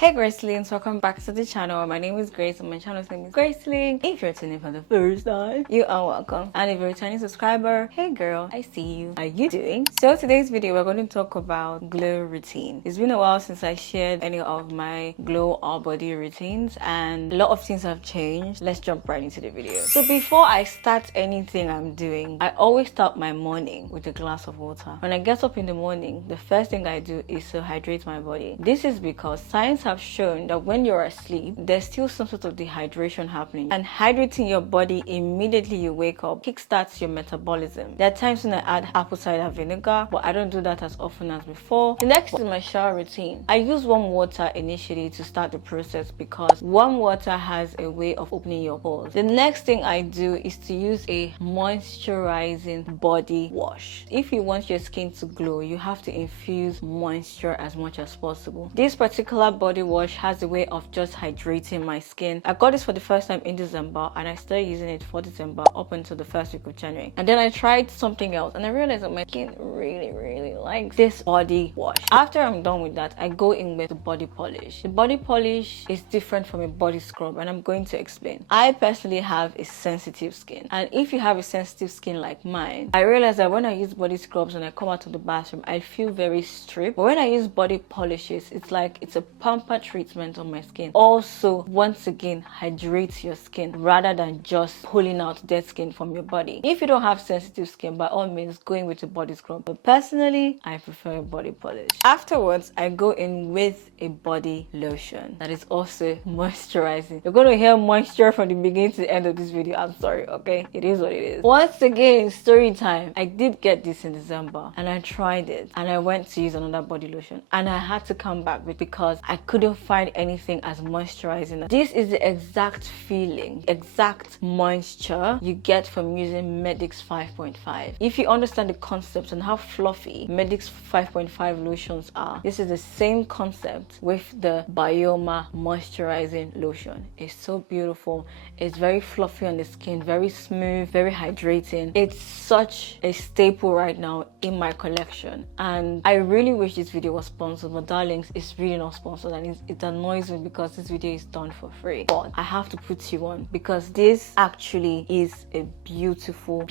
Hey Gracelings, welcome back to the channel. My name is Grace and my channel's name is Graceling. If you're tuning in for the first time, you are welcome. And if you're a returning subscriber, hey girl, I see you. How are you doing? So today's video, we're going to talk about glow routine. It's been a while since I shared any of my glow all body routines and a lot of things have changed. Let's jump right into the video. So before I start anything I'm doing, I always start my morning with a glass of water. When I get up in the morning, the first thing I do is to hydrate my body. This is because science have shown that when you're asleep, there's still some sort of dehydration happening, and hydrating your body immediately you wake up kickstarts your metabolism. There are times when I add apple cider vinegar, but I don't do that as often as before. The next is my shower routine. I use warm water initially to start the process because warm water has a way of opening your pores. The next thing I do is to use a moisturizing body wash. If you want your skin to glow, you have to infuse moisture as much as possible. This particular body wash has a way of just hydrating my skin. I got this for the first time in December and I started using it for December up until the first week of January. And then I tried something else and I realized that my skin really likes this body wash. After I'm done with that, I go in with the body polish. The body polish is different from a body scrub and I'm going to explain. I personally have a sensitive skin, and if you have a sensitive skin like mine, I realize that when I use body scrubs and I come out of the bathroom, I feel very stripped. But when I use body polishes, it's like it's a pamper treatment on my skin. Also, once again, hydrates your skin rather than just pulling out dead skin from your body. If you don't have sensitive skin, by all means go in with a body scrub, but personally I prefer a body polish. Afterwards, I go in with a body lotion that is also moisturizing. You're going to hear moisture from the beginning to the end of this video. I'm sorry, okay? It is what it is. Once again, story time. I did get this in December and I tried it and I went to use another body lotion and I had to come back because I couldn't find anything as moisturizing. This is the exact feeling, exact moisture you get from using Medix 5.5. If you understand the concept and how fluffy Medix 5.5 lotions are, this is the same concept with the Bioma moisturizing lotion. It's so beautiful. It's very fluffy on the skin, very smooth, very hydrating. It's such a staple right now in my collection and I really wish this video was sponsored, but darlings, it's really not sponsored and it annoys me because this video is done for free, but I have to put you on because this actually is a beautiful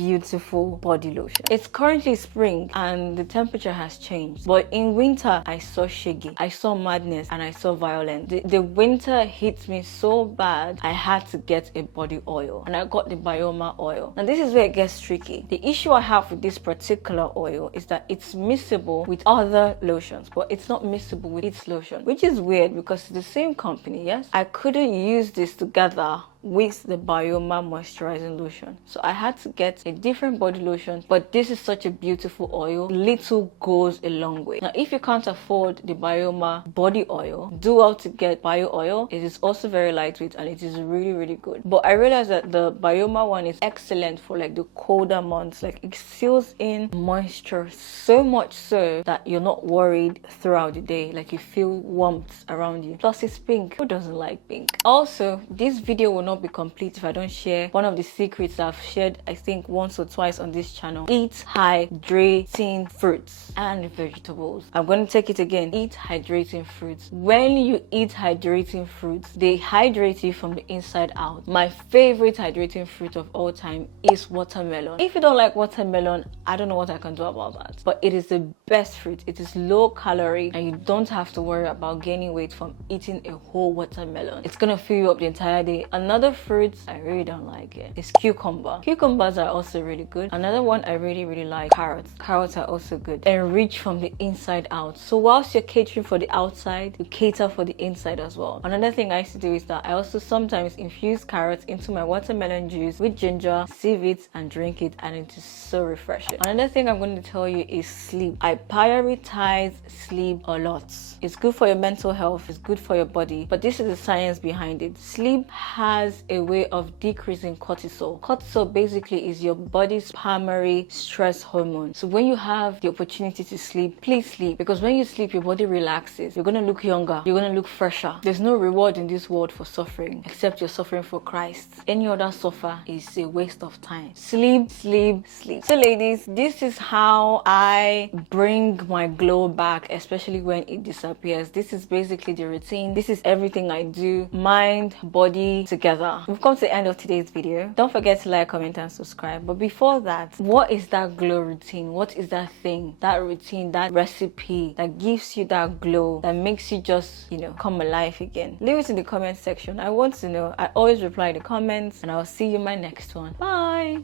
body lotion. It's currently spring and the temperature has changed, but in winter I saw shaggy, I saw madness, and I saw violence. The winter hit me so bad I had to get a body oil and I got the Bioma oil. Now this is where it gets tricky. The issue I have with this particular oil is that it's miscible with other lotions, but it's not miscible with its lotion, which is weird because it's the same company. Yes, I couldn't use this together with the Bioma moisturizing lotion, so I had to get a different body lotion. But this is such a beautiful oil. Little goes a long way. Now if you can't afford the Bioma body oil, do well to get bio oil. It is also very lightweight and it is really good. But I realized that the Bioma one is excellent for like the colder months. Like it seals in moisture so much so that you're not worried throughout the day. Like you feel warmth around you. Plus it's pink. Who doesn't like pink? Also, this video will not be complete if I don't share one of the secrets I've shared I think once or twice on this channel. Eat hydrating fruits and vegetables. I'm going to take it again. Eat hydrating fruits. When you eat hydrating fruits, they hydrate you from the inside out. My favorite hydrating fruit of all time is watermelon. If you don't like watermelon, I don't know what I can do about that, but it is the best fruit. It is low calorie and you don't have to worry about gaining weight from eating a whole watermelon. It's gonna fill you up the entire day. Another fruit I really don't like it is cucumber. Cucumbers are also really good. Another one I really like, carrots. Carrots are also good. Enrich from the inside out. So whilst you're catering for the outside, you cater for the inside as well. Another thing I used to do is that I also sometimes infuse carrots into my watermelon juice with ginger, sieve it and drink it, and it is so refreshing. Another thing I'm going to tell you is sleep. I prioritize sleep a lot. It's good for your mental health, it's good for your body, but this is the science behind it. Sleep has has a way of decreasing cortisol. Cortisol basically is your body's primary stress hormone. So when you have the opportunity to sleep, please sleep, because when you sleep, your body relaxes. You're gonna look younger. You're gonna look fresher. There's no reward in this world for suffering except you're suffering for Christ. Any other suffer is a waste of time. Sleep, sleep, sleep. So ladies, this is how I bring my glow back, especially when it disappears. This is basically the routine. This is everything I do, mind, body together. We've come to the end of today's video. Don't forget to like, comment, and subscribe. But before that, what is that glow routine? What is that thing, that routine, that recipe that gives you that glow, that makes you just, come alive again? Leave it in the comment section. I want to know. I always reply in the comments, and I'll see you in my next one. Bye.